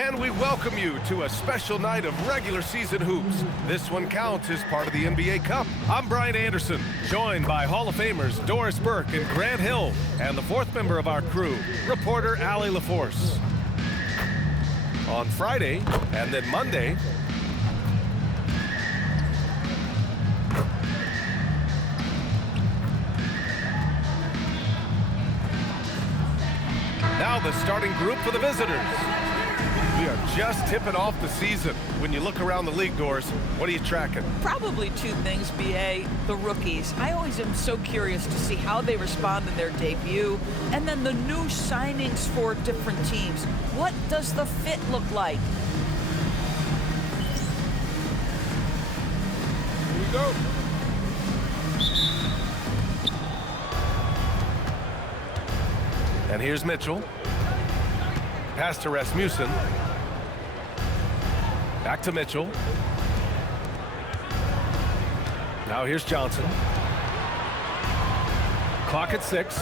And we welcome you to a special night of regular season hoops. This one counts as part of the NBA Cup. I'm Brian Anderson, joined by Hall of Famers Doris Burke and Grant Hill, and the fourth member of our crew, reporter Allie LaForce. On Friday and then Monday, now the starting group for the visitors. We are just tipping off the season. When you look around the league, Doors, what are you tracking? Probably two things, B.A. The rookies. I always am so curious to see how they respond in their debut. And then the new signings for different teams. What does the fit look like? Here we go. And here's Mitchell. Pass to Rasmussen. Back to Mitchell. Now here's Johnson. Clock at 6.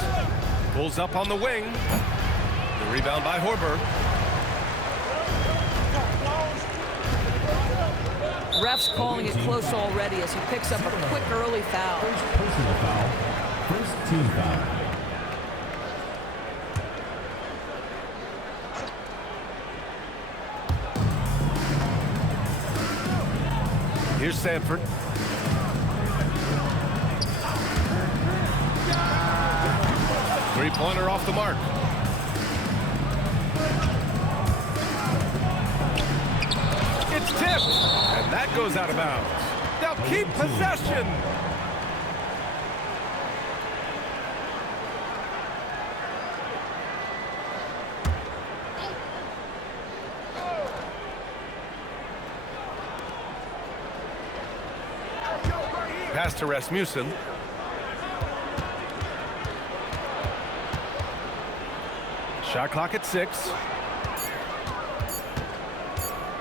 Pulls up on the wing. The rebound by Hoiberg. Ref's calling it close already as he picks up a quick early foul. First personal foul. First team foul. Here's Sanford. Three-pointer off the mark. It's tipped, and that goes out of bounds. Now keep possession. Pass to Rasmussen. Shot clock at 6.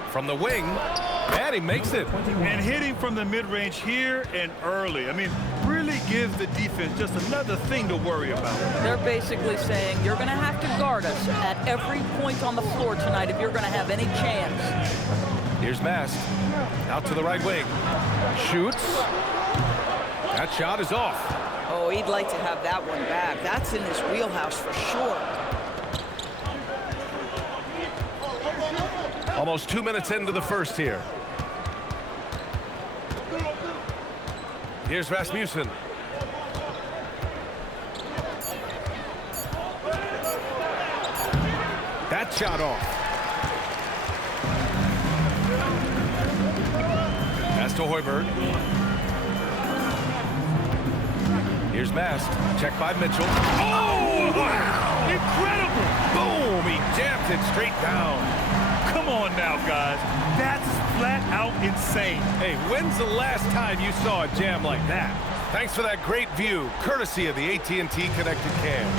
From the wing, and he makes it. And hitting from the mid-range here and early. I mean, really gives the defense just another thing to worry about. They're basically saying you're going to have to guard us at every point on the floor tonight if you're going to have any chance. Here's Mast. Out to the right wing. Shoots. That shot is off. Oh, he'd like to have that one back. That's in his wheelhouse for sure. Almost 2 minutes into the first here. Here's Rasmussen. That shot off. Pass to Hoiberg. Here's Mast. Check by Mitchell. Oh, wow! Incredible! Boom! He jammed it straight down. Come on now, guys. That's flat out insane. Hey, when's the last time you saw a jam like that? Thanks for that great view, courtesy of the AT&T Connected Cam.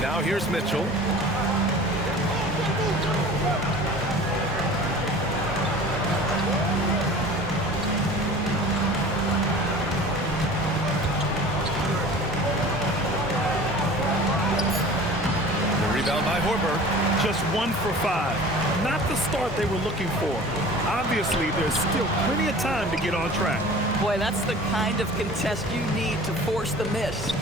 Now here's Mitchell. Rebound by Hoiberg. Just 1 for 5. Not the start they were looking for. Obviously, there's still plenty of time to get on track. Boy, that's the kind of contest you need to force the miss.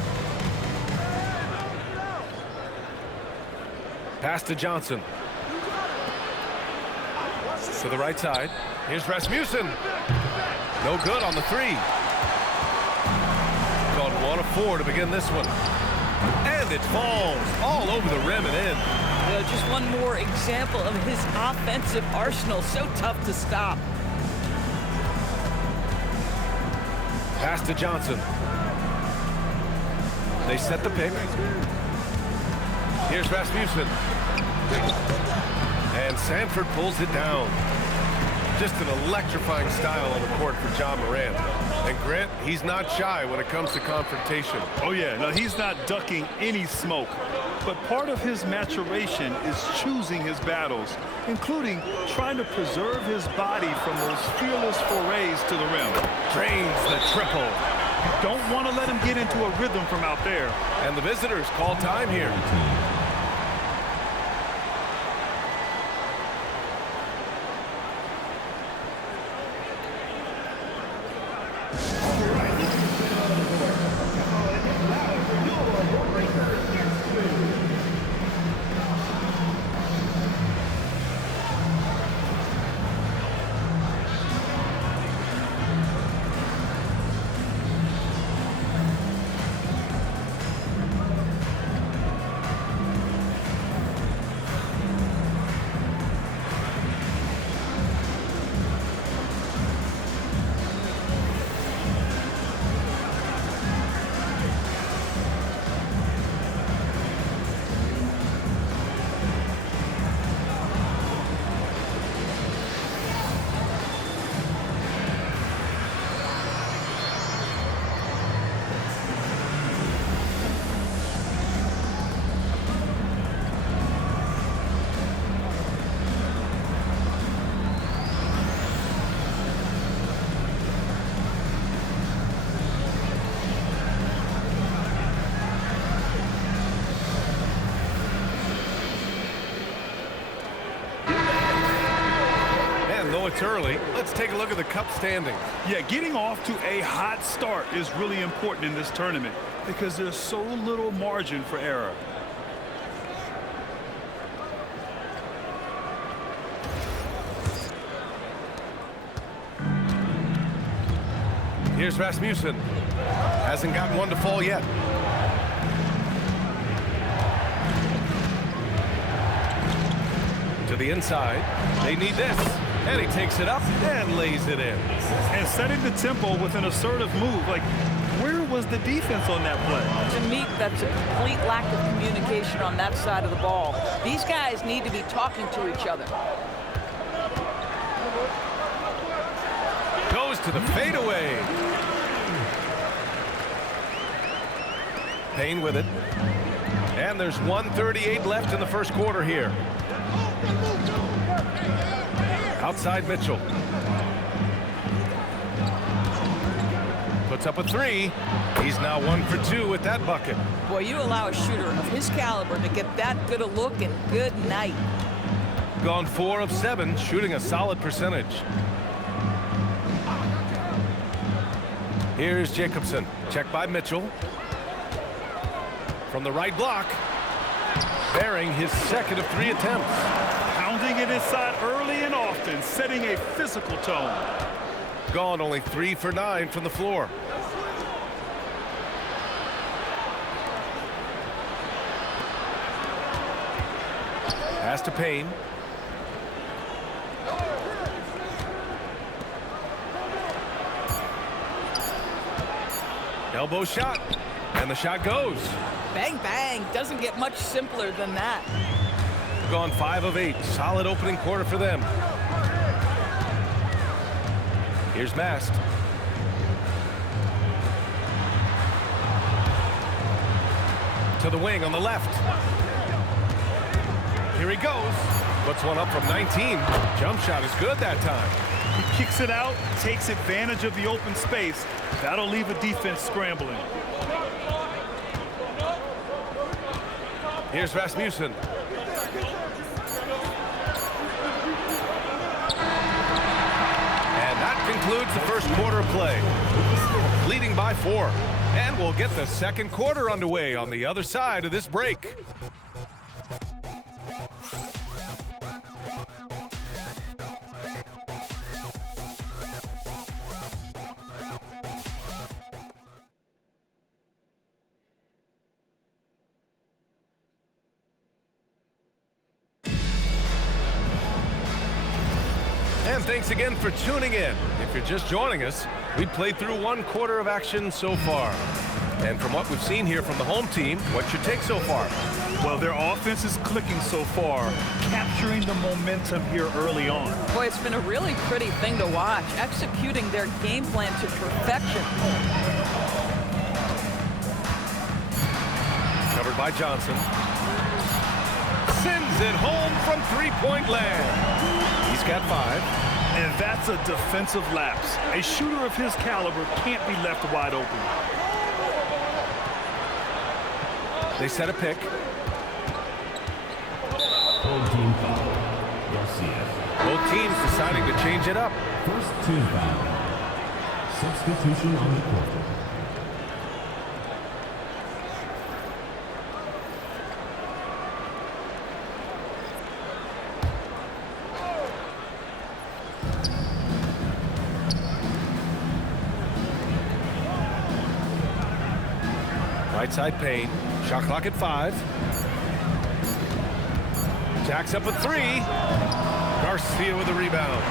Pass to Johnson. To the right side. Here's Rasmussen. No good on the 3. Called 1 of 4 to begin this one. And it falls all over the rim and in. Just one more example of his offensive arsenal. So tough to stop. Pass to Johnson. They set the pick. Here's Rasmussen. And Sanford pulls it down. Just an electrifying style on the court for John Morant. And Grant, he's not shy when it comes to confrontation. Oh yeah, no, he's not ducking any smoke. But part of his maturation is choosing his battles, including trying to preserve his body from those fearless forays to the rim. Drains the triple. You don't want to let him get into a rhythm from out there. And the visitors call time here. It's early. Let's take a look at the Cup standings. Yeah, getting off to a hot start is really important in this tournament because there's so little margin for error. Here's Rasmussen. Hasn't gotten one to fall yet. To the inside. They need this. And he takes it up and lays it in. And setting the tempo with an assertive move. Like, where was the defense on that play? To me, that's a complete lack of communication on that side of the ball. These guys need to be talking to each other. Goes to the fadeaway. Payne with it. And there's 1:38 left in the first quarter here. Outside Mitchell. Puts up a three. He's now 1 for 2 with that bucket. Boy, you allow a shooter of his caliber to get that good a look, and good night. Gone 4 of 7, shooting a solid percentage. Here's Jacobson. Check by Mitchell. From the right block. Bearing his second of 3 attempts. Pounding it inside early and often, setting a physical tone. Gone only 3 for 9 from the floor. Pass to Payne. Elbow shot. And the shot goes. Bang, bang. Doesn't get much simpler than that. Gone 5 of 8. Solid opening quarter for them. Here's Mast. To the wing on the left. Here he goes. Puts one up from 19. Jump shot is good that time. He kicks it out, takes advantage of the open space. That'll leave a defense scrambling. Here's Rasmussen. And that concludes the first quarter of play. Leading by 4. And we'll get the second quarter underway on the other side of this break. And thanks again for tuning in. If you're just joining us, we played through 1 quarter of action so far. And from what we've seen here from the home team, what's your take so far? Well, their offense is clicking so far, capturing the momentum here early on. Boy, it's been a really pretty thing to watch, executing their game plan to perfection. Covered by Johnson. Sends it home from three-point land. He's got 5. And that's a defensive lapse. A shooter of his caliber can't be left wide open. They set a pick. Full team foul. Garcia. Both teams deciding to change it up. First team foul. Substitution on the court. Right side Payne. Shot clock at 5. Jacks up a 3. Garcia with a rebound.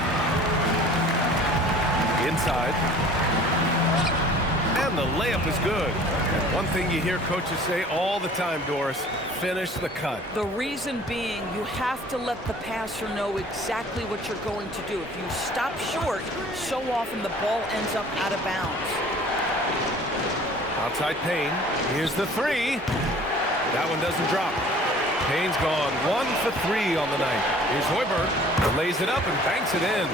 Inside. And the layup is good. And one thing you hear coaches say all the time, Doris, finish the cut. The reason being, you have to let the passer know exactly what you're going to do. If you stop short, so often the ball ends up out of bounds. Outside Payne. Here's the 3. That one doesn't drop. Payne's gone 1 for 3 on the night. Here's Hoiberg. Lays it up and banks it in.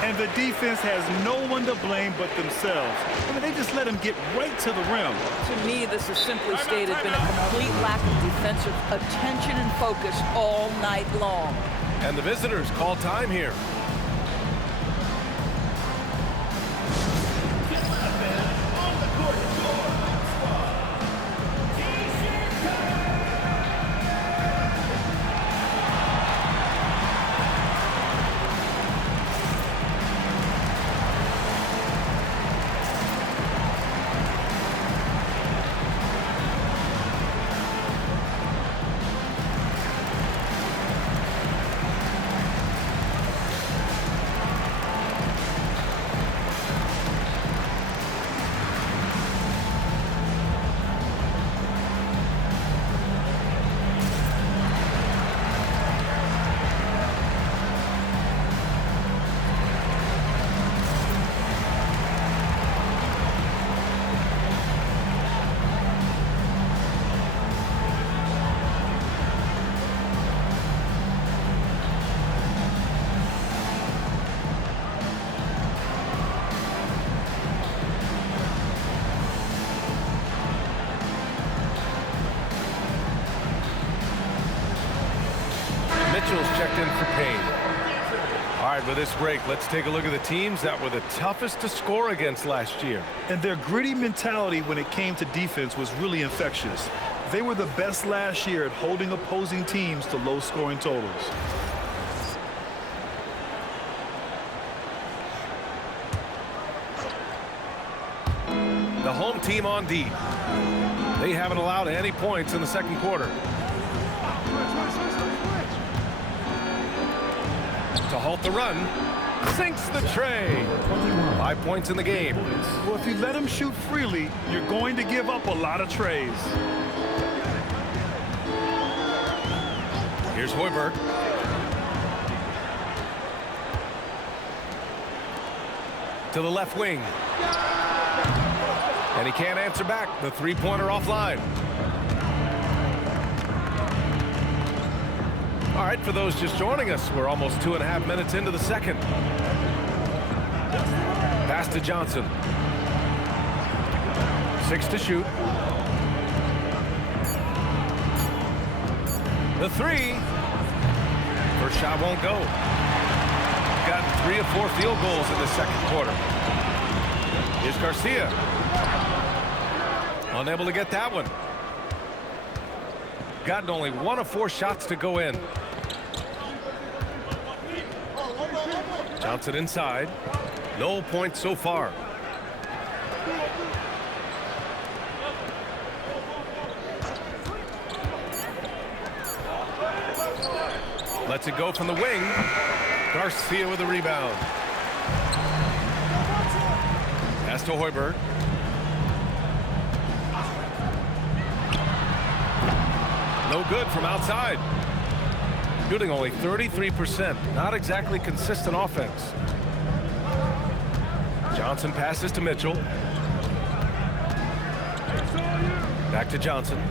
And the defense has no one to blame but themselves. I mean, they just let him get right to the rim. To me, this is simply stated been a complete lack of defensive attention and focus all night long. And the visitors call time here. officials checked in for Payne. All right, with this break, let's take a look at the teams that were the toughest to score against last year. And their gritty mentality when it came to defense was really infectious. They were the best last year at holding opposing teams to low-scoring totals. The home team on D. They haven't allowed any points in the second quarter. To halt the run, sinks the tray. 5 points in the game. Well, if you let him shoot freely, you're going to give up a lot of trays. Here's Hoiberg. To the left wing. And he can't answer back. The three-pointer offline. All right, for those just joining us, we're almost 2.5 minutes into the second. Pass to Johnson. 6 to shoot. The three. First shot won't go. Got 3 of 4 field goals in the second quarter. Here's Garcia. Unable to get that one. Gotten only 1 of 4 shots to go in. Johnson inside. No points so far. Lets it go from the wing. Garcia with a rebound. Pass to Hoiberg. No good from outside. Shooting only 33%. Not exactly consistent offense. Johnson passes to Mitchell. Back to Johnson.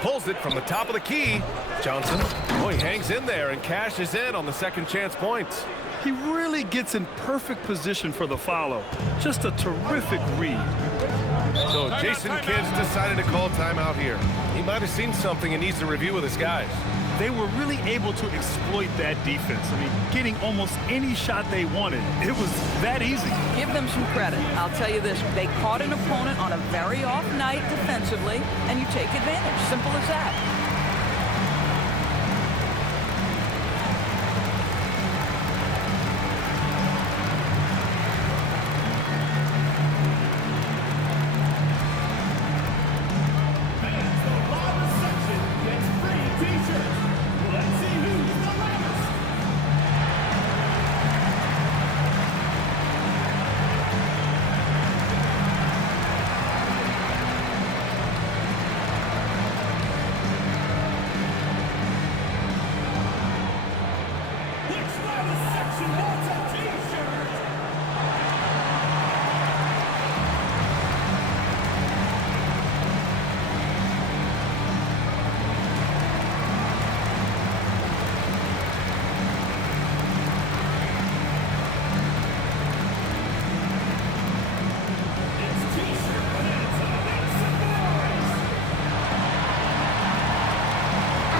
Pulls it from the top of the key. Johnson, oh, he hangs in there and cashes in on the second chance points. He really gets in perfect position for the follow. Just a terrific read. So Jason Kidd's decided to call timeout here. He might have seen something and needs to review with his guys. They were really able to exploit that defense. I mean, getting almost any shot they wanted. It was that easy. Give them some credit. I'll tell you this. They caught an opponent on a very off night defensively, and you take advantage. Simple as that.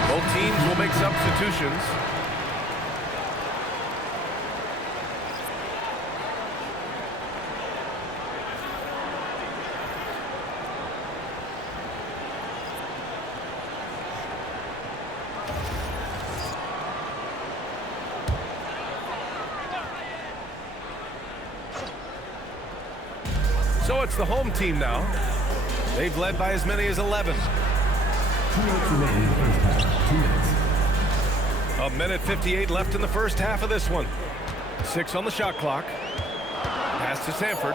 Both teams will make substitutions. So it's the home team now. They've led by as many as 11. 2 minutes remaining in the first half. 2 minutes. A minute 58 left in the first half of this one. 6 on the shot clock. Pass to Sanford.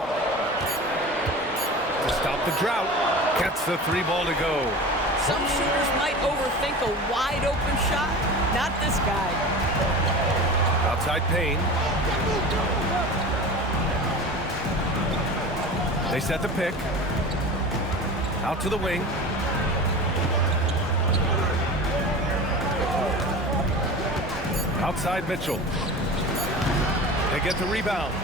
To stop the drought. Gets the 3 ball to go. Some shooters might overthink a wide open shot. Not this guy. Outside Payne. They set the pick. Out to the wing. Outside Mitchell. They get the rebound.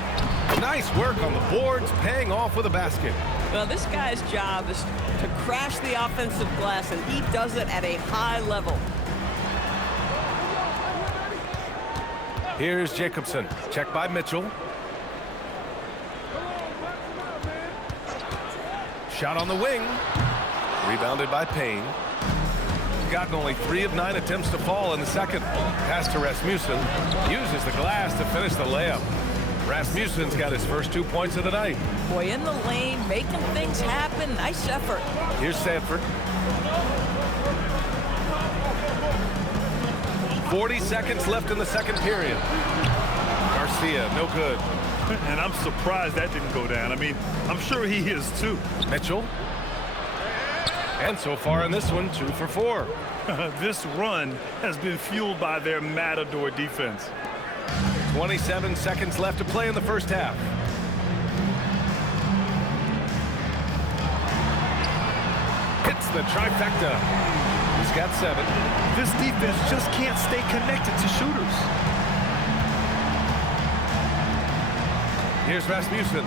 Nice work on the boards, paying off with a basket. Well, this guy's job is to crash the offensive glass, and he does it at a high level. Here's Jacobson. Check by Mitchell. Shot on the wing. Rebounded by Payne. He's gotten only 3 of 9 attempts to fall in the second. Pass to Rasmussen. Uses the glass to finish the layup. Rasmussen's got his first 2 points of the night. Boy, in the lane, making things happen. Nice effort. Here's Sanford. 40 seconds left in the second period. Garcia, no good. And I'm surprised that didn't go down. I mean, I'm sure he is too. Mitchell. And so far in this one, 2 for 4. This run has been fueled by their Matador defense. 27 seconds left to play in the first half. Hits the trifecta. He's got 7. This defense just can't stay connected to shooters. Here's Rasmussen.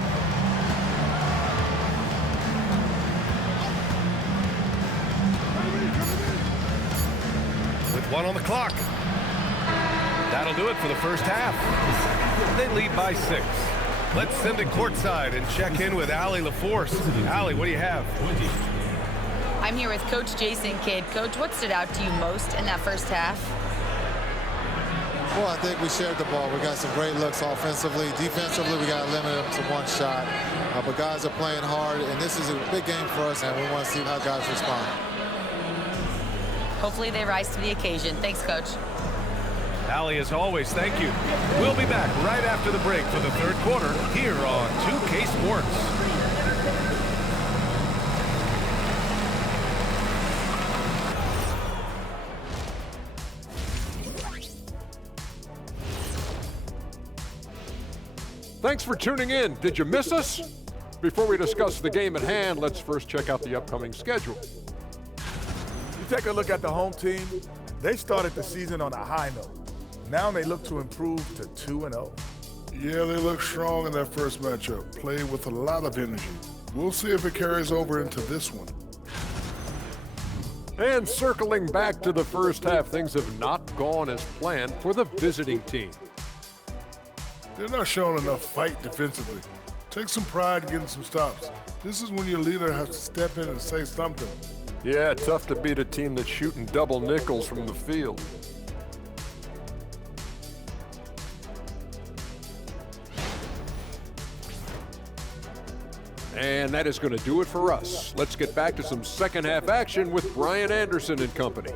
With 1 on the clock. That'll do it for the first half. They lead by 6. Let's send it courtside and check in with Allie LaForce. Allie, what do you have? I'm here with Coach Jason Kidd. Coach, what stood out to you most in that first half? Well, I think we shared the ball. We got some great looks offensively. Defensively, we got limited to 1 shot. But guys are playing hard, and this is a big game for us, and we want to see how guys respond. Hopefully they rise to the occasion. Thanks, Coach. Allie, as always, thank you. We'll be back right after the break for the third quarter here on 2K Sports. Thanks for tuning in. Did you miss us? Before we discuss the game at hand, let's first check out the upcoming schedule. You take a look at the home team, they started the season on a high note. Now they look to improve to 2-0. Yeah, they look strong in their first matchup, played with a lot of energy. We'll see if it carries over into this one. And circling back to the first half, things have not gone as planned for the visiting team. They're not showing enough fight defensively. Take some pride getting some stops. This is when your leader has to step in and say something. Yeah, tough to beat a team that's shooting double nickels from the field. And that is going to do it for us. Let's get back to some second half action with Brian Anderson and company.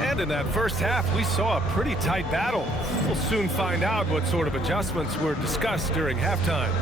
And in that first half, we saw a pretty tight battle. We'll soon find out what sort of adjustments were discussed during halftime.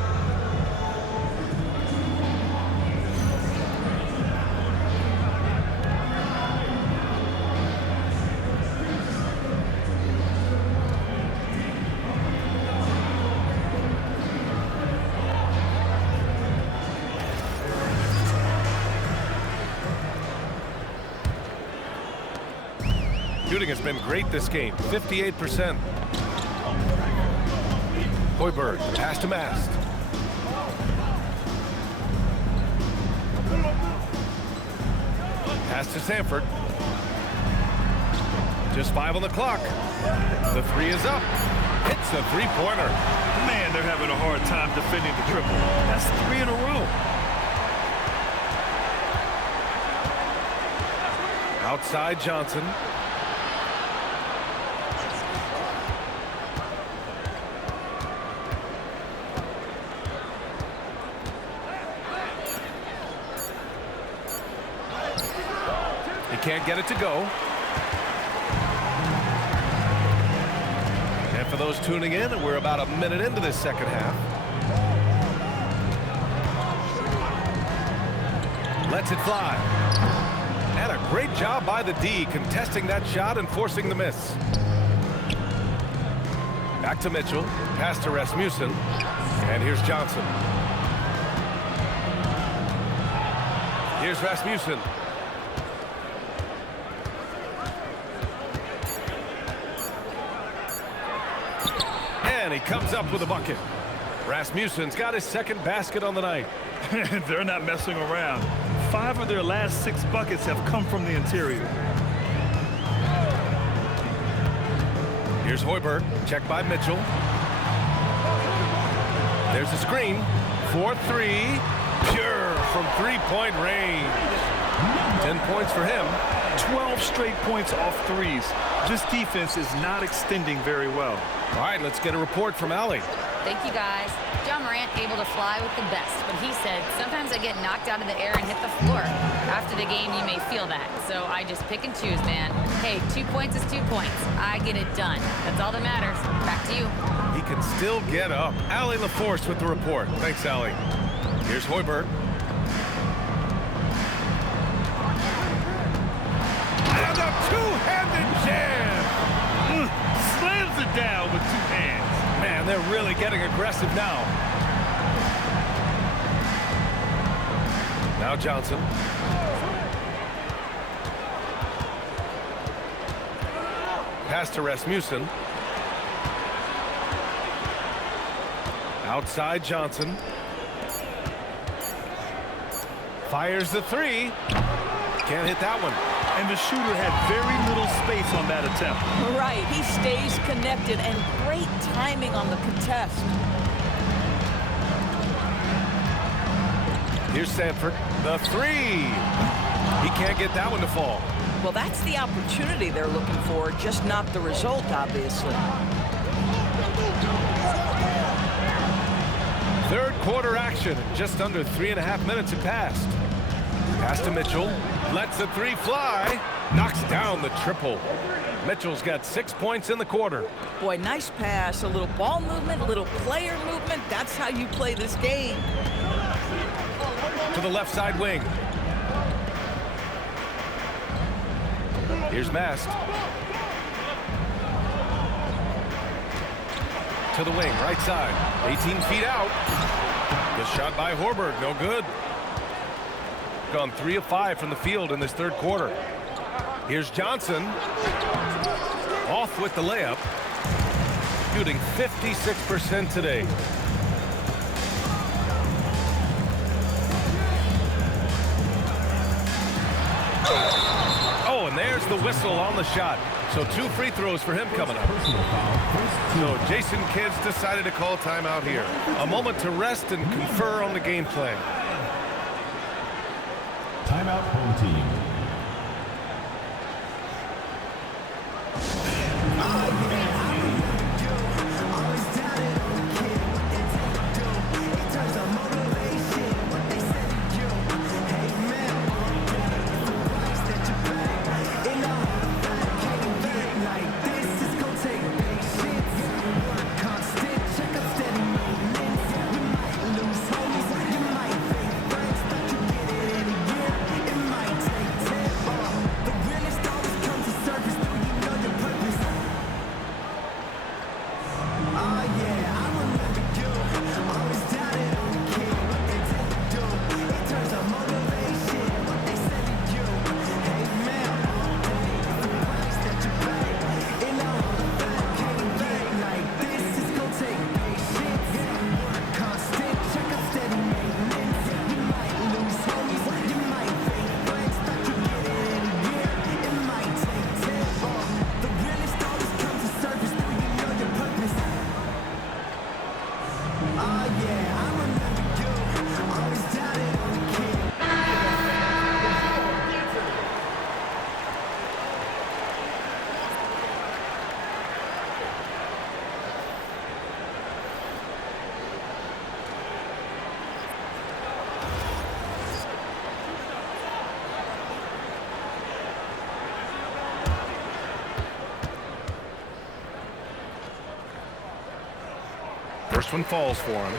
Shooting has been great this game, 58%. Hoiberg, pass to Mast. Pass to Sanford. Just 5 on the clock. The 3 is up. Hits the 3-pointer. Man, they're having a hard time defending the triple. That's 3 in a row. Outside Johnson. Can't get it to go. And for those tuning in, we're about a minute into this second half. Lets it fly. And a great job by the D contesting that shot and forcing the miss. Back to Mitchell. Pass to Rasmussen. And here's Johnson. Here's Rasmussen. And he comes up with a bucket. Rasmussen's got his second basket on the night. They're not messing around. 5 of their last 6 buckets have come from the interior. Here's Hoiberg, checked by Mitchell. There's a screen. 4-3, pure from three-point range. 10 points for him. 12 straight points off threes. This defense is not extending very well. All right, let's get a report from Allie. Thank you, guys. John Morant able to fly with the best, but he said, sometimes I get knocked out of the air and hit the floor. After the game, you may feel that, so I just pick and choose, man. Hey, 2 points is 2 points. I get it done. That's all that matters. Back to you. He can still get up. Allie LaForce with the report. Thanks, Allie. Here's Hoiberg. And a two-handed jam. Slams it down with 2 hands. Man, they're really getting aggressive now. Now Johnson. Pass to Rasmussen. Outside Johnson. Fires the 3. Can't hit that one. And the shooter had very little space on that attempt. Right, he stays connected, and great timing on the contest. Here's Sanford, the 3. He can't get that one to fall. Well, that's the opportunity they're looking for, just not the result, obviously. Third quarter action. Just under 3.5 minutes have passed. Pass to Mitchell. Lets the 3 fly. Knocks down the triple. Mitchell's got 6 points in the quarter. Boy, nice pass. A little ball movement, a little player movement. That's how you play this game. To the left side wing. Here's Mast. To the wing, right side. 18 feet out. Good shot by Hoiberg, no good. Gone 3 of 5 from the field in this third quarter. Here's Johnson. Off with the layup. Shooting 56% today. Oh, and there's the whistle on the shot. So 2 free throws for him coming up. So Jason Kidd's decided to call timeout here. A moment to rest and confer on the game plan. Timeout, home team. First one falls for him.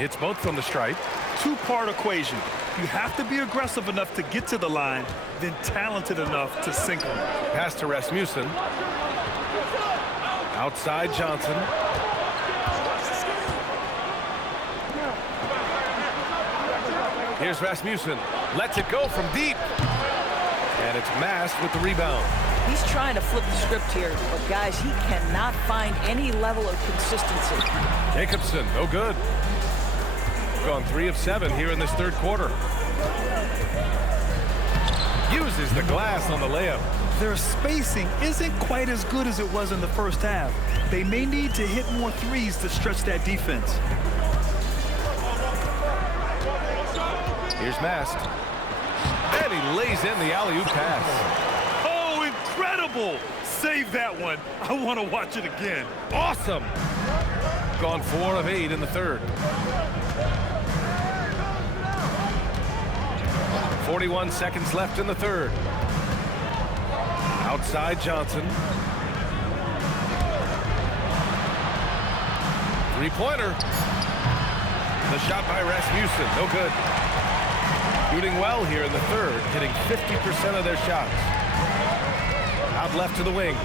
It's both from the stripe. Two-part equation. You have to be aggressive enough to get to the line, then talented enough to sink them. Pass to Rasmussen. Outside Johnson. Here's Rasmussen. Lets it go from deep. And it's Mast with the rebound. He's trying to flip the script here, but guys, he cannot find any level of consistency. Jacobson, no good. Gone 3 of 7 here in this third quarter. Uses the glass on the layup. Their spacing isn't quite as good as it was in the first half. They may need to hit more threes to stretch that defense. Here's Mast. And he lays in the alley-oop pass. Oh, incredible! Save that one. I want to watch it again. Awesome! Gone 4 of 8 in the third. 41 seconds left in the third. Outside Johnson. Three-pointer. The shot by Rasmussen, no good. Shooting well here in the third, hitting 50% of their shots. Out left to the wing.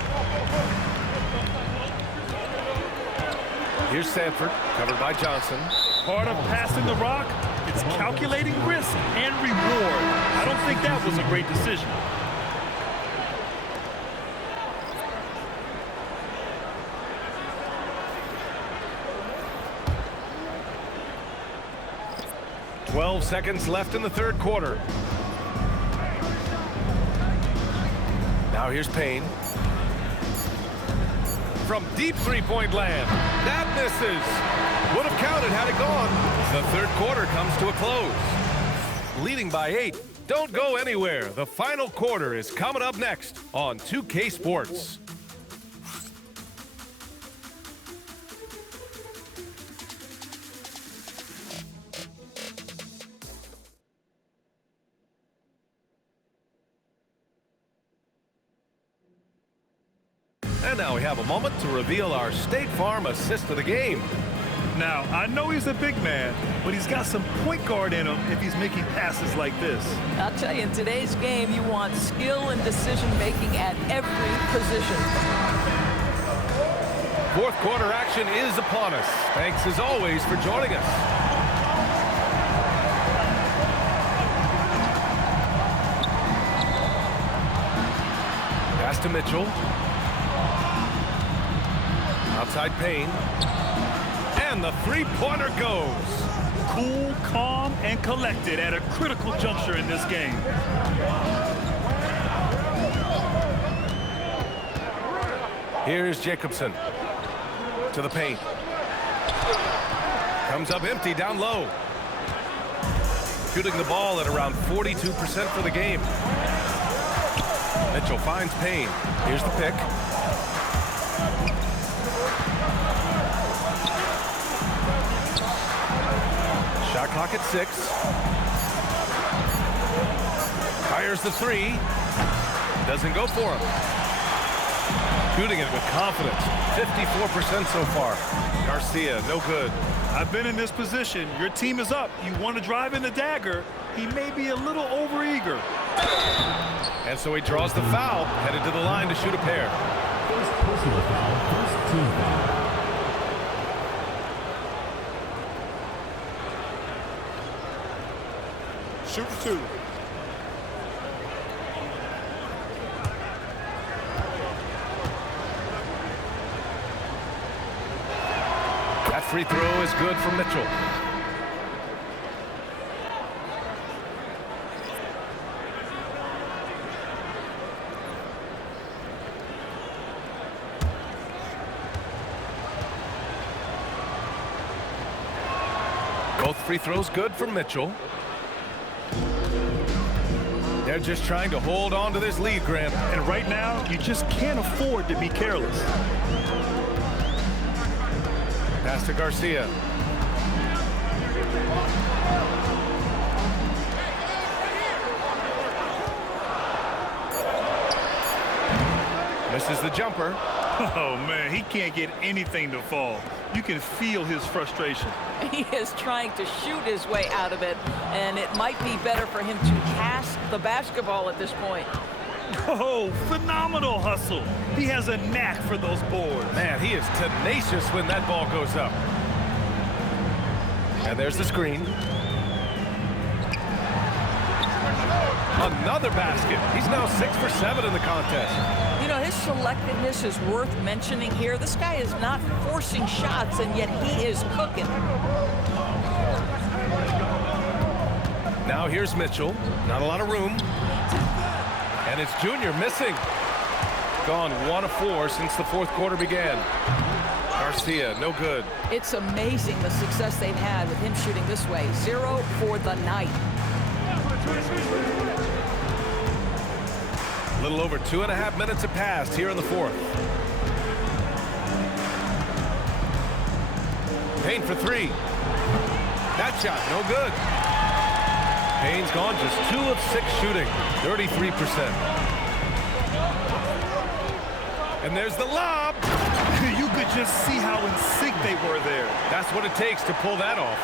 Here's Sanford, covered by Johnson. Part of passing the rock, it's calculating risk and reward. I don't think that was a great decision. "12 seconds left in the third quarter. Now here's Payne. From deep three-point land. That misses. Would have counted had it gone. The third quarter comes to a close. Leading by 8. Don't go anywhere. The final quarter is coming up next on 2K Sports. And now we have a moment to reveal our State Farm assist of the game. Now, I know he's a big man, but he's got some point guard in him if he's making passes like this. I'll tell you, in today's game, you want skill and decision-making at every position. Fourth quarter action is upon us. Thanks as always for joining us. Pass to Mitchell. Outside Payne. And the three-pointer goes. Cool, calm, and collected at a critical juncture in this game. Here's Jacobson. To the paint. Comes up empty down low. Shooting the ball at around 42% for the game. Mitchell finds Payne. Here's the pick. Shot clock at 6. Fires the 3. Doesn't go for him. Shooting it with confidence. 54% so far. Garcia, no good. I've been in this position. Your team is up. You want to drive in the dagger. He may be a little overeager. And so he draws the foul, headed to the line to shoot a pair. First personal foul, first team foul. Shoot 2. That free throw is good for Mitchell. Both free throws good for Mitchell. They're just trying to hold on to this lead, Grant. And right now, you just can't afford to be careless. Pass to Garcia. Misses the jumper. Oh, man, he can't get anything to fall. You can feel his frustration. He is trying to shoot his way out of it, and it might be better for him to pass the basketball at this point. Oh, phenomenal hustle. He has a knack for those boards. Man, he is tenacious when that ball goes up. And there's the screen. Another basket. He's now 6 for 7 in the contest. You know, his selectiveness is worth mentioning here. This guy is not forcing shots, and yet he is cooking. Now here's Mitchell. Not a lot of room. And it's Junior missing. Gone 1 of 4 since the fourth quarter began. Garcia, no good. It's amazing the success they've had with him shooting this way. 0 for the night. A little over 2.5 minutes have passed here in the fourth. Payne for 3. That shot, no good. Payne's gone just 2 of 6 shooting, 33%. And there's the lob. You could just see how in sync they were there. That's what it takes to pull that off.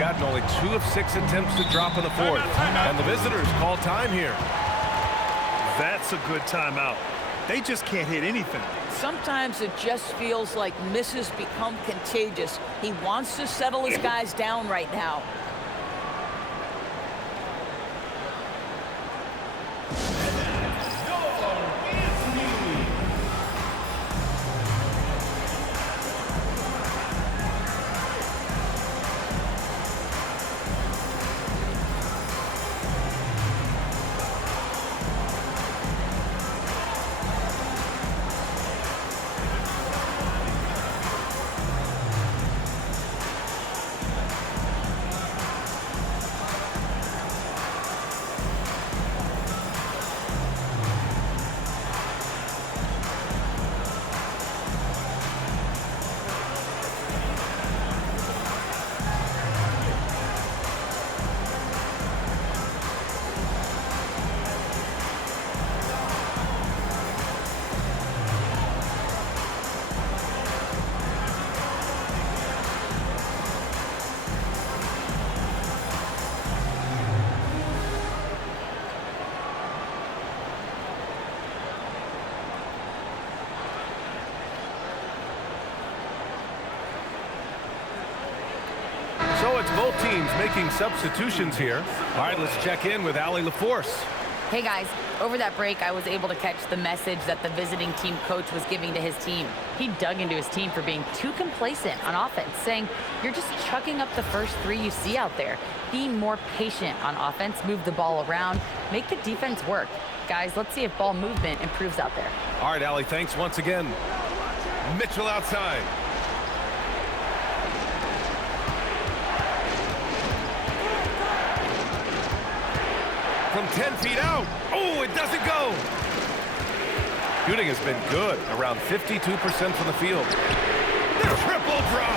Gotten only 2 of 6 attempts to drop in the fourth. And the visitors call time here. That's a good timeout. They just can't hit anything. Sometimes it just feels like misses become contagious. He wants to settle his guys down right now. So it's both teams making substitutions here. All right, let's check in with Allie LaForce. Hey guys, over that break, I was able to catch the message that the visiting team coach was giving to his team. He dug into his team for being too complacent on offense, saying, you're just chucking up the first 3 you see out there. Be more patient on offense, move the ball around, make the defense work. Guys, let's see if ball movement improves out there. All right, Allie, thanks once again. Mitchell outside. From 10 feet out. Oh, it doesn't go. Shooting has been good, around 52% from the field. The triple drop.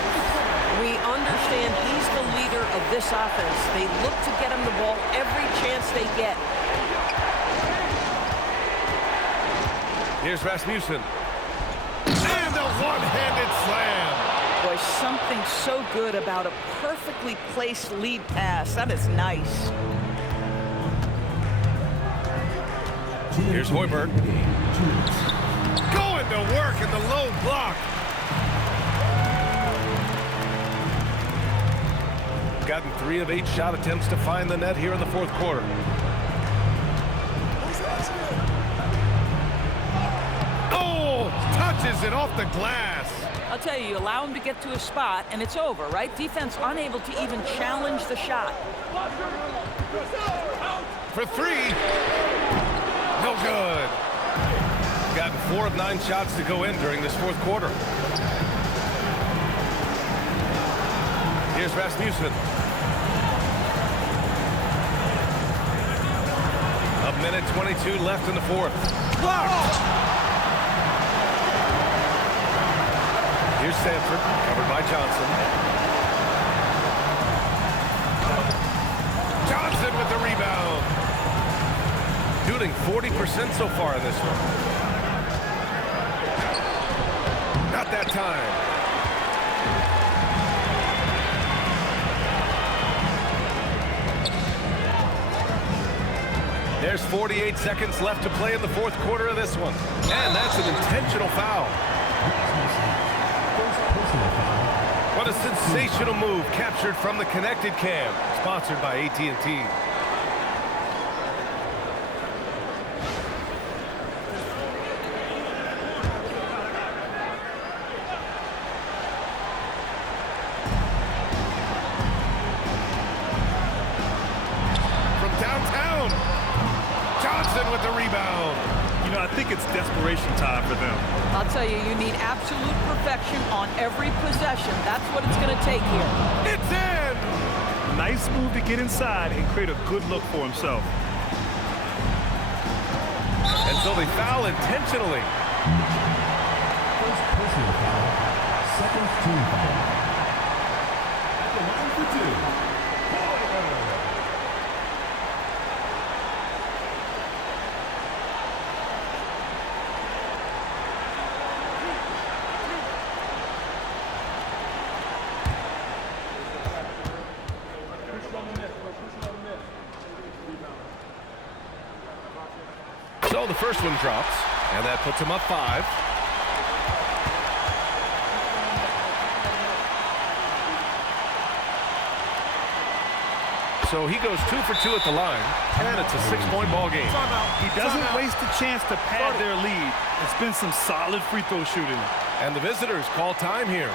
We understand he's the leader of this offense. They look to get him the ball every chance they get. Here's Rasmussen. And a one-handed slam. Boy, something so good about a perfectly placed lead pass. That is nice. Here's Hoiberg. Going to work in the low block. Gotten 3 of 8 shot attempts to find the net here in the fourth quarter. Oh, touches it off the glass. I'll tell you, you allow him to get to a spot, and it's over, right? Defense unable to even challenge the shot. For 3. No good. Gotten 4 of 9 shots to go in during this fourth quarter. Here's Rasmussen. A minute 22 left in the fourth. Blocked! Here's Sanford, covered by Johnson. Johnson with the rebound. Shooting 40% so far in this one. Not that time. There's 48 seconds left to play in the fourth quarter of this one. And that's an intentional foul. What a sensational move captured from the connected cam. Sponsored by AT&T. With the rebound. You know, I think it's desperation time for them. I'll tell you, you need absolute perfection on every possession. That's what it's going to take here. It's in! Nice move to get inside and create a good look for himself. And so they foul intentionally. First personal foul, second team foul. At the line for two. So the first one drops, and that puts him up 5. So he goes 2 for 2 at the line, and it's a 6-point ball game. He doesn't waste a chance to pad their lead. It's been some solid free throw shooting. And the visitors call time here.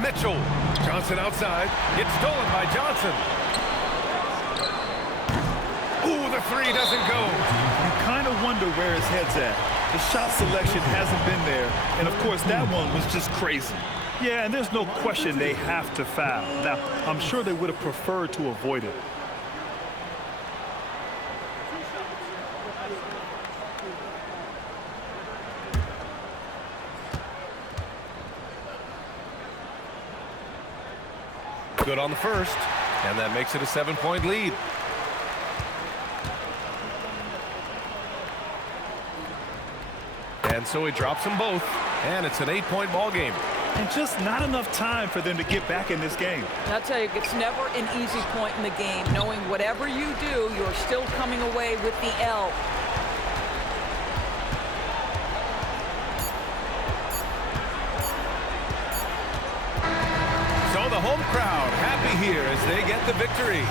Mitchell. Johnson outside. It's stolen by Johnson. Ooh, the 3 doesn't go. You kind of wonder where his head's at. The shot selection hasn't been there. And, of course, that one was just crazy. Yeah, and there's no question they have to foul. Now, I'm sure they would have preferred to avoid it. Good on the first, and that makes it a 7-point lead. And so he drops them both, and it's an 8-point ball game. And just not enough time for them to get back in this game. I'll tell you, it's never an easy point in the game, knowing whatever you do, you're still coming away with the L. So the home crowd happy here as they get the victory.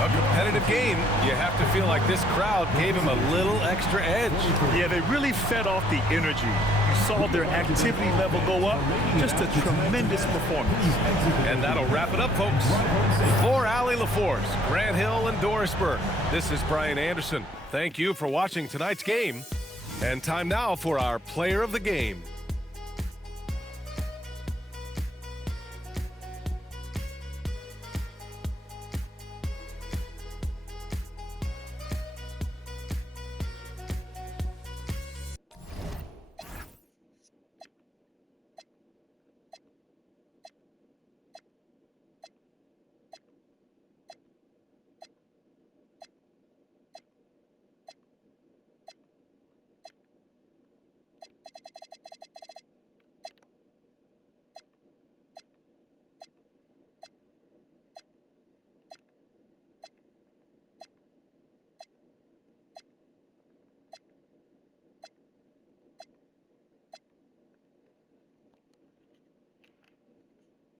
A competitive game. You have to feel like this crowd gave him a little extra edge. Yeah, they really fed off the energy. You saw their activity level go up. Just a tremendous performance. And that'll wrap it up, folks. For Allie LaForce, Grant Hill, and Doris Burke, this is Brian Anderson. Thank you for watching tonight's game. And time now for our player of the game.